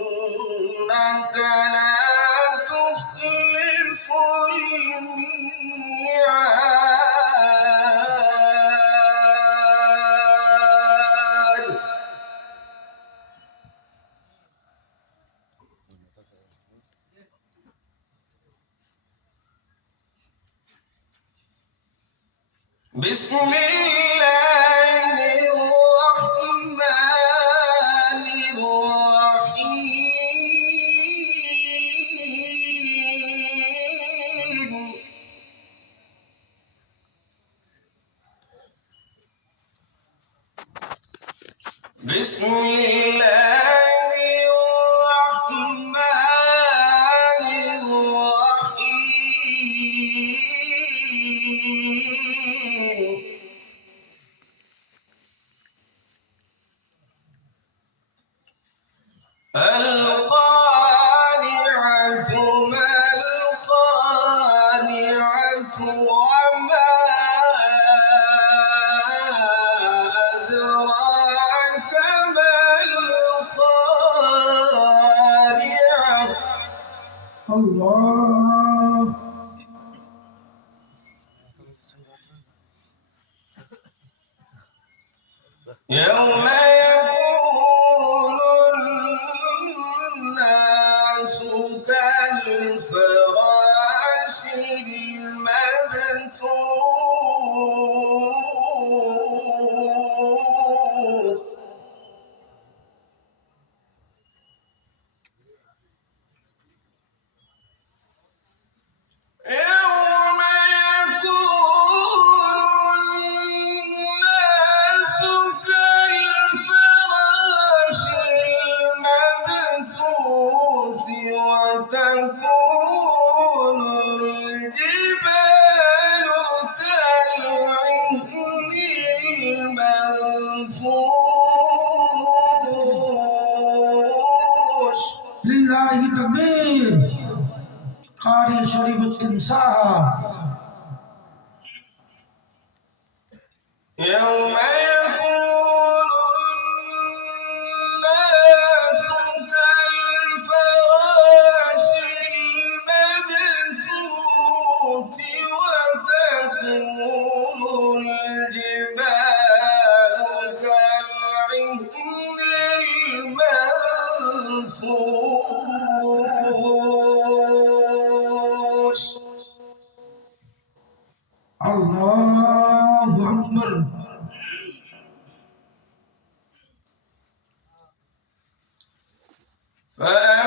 إنك لا تخلف الميعاد بسم الله الرحمن الرحيم بسم الله الرحمن الرحيم القارعة ما القارعة وما أدراك ما القارعة الله يوم يكون الناس كالفراش المبثوث يوم يكون الناس كالفراش المبثوث وتكون الجبال كالعهن المنفوش لله تكبير قارئ شريف التمساح يوم يكون الناس كالفراش المبثوث وتكون الجبال كالعهن المنفوش الله أكبر فأنذرتكم